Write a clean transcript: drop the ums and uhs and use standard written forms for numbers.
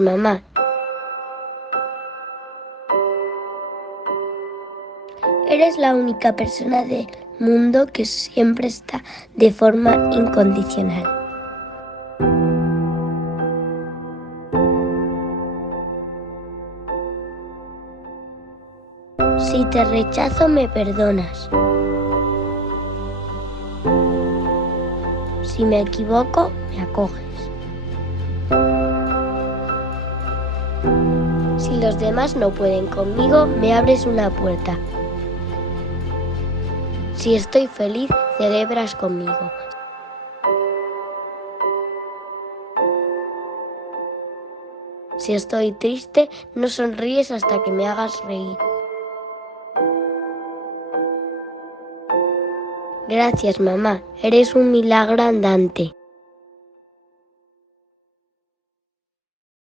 Mamá, eres la única persona del mundo que siempre está de forma incondicional. Si te rechazo, me perdonas. Si me equivoco, me acoges. Si los demás no pueden conmigo, me abres una puerta. Si estoy feliz, celebras conmigo. Si estoy triste, no sonríes hasta que me hagas reír. Gracias, mamá. Eres un milagro andante.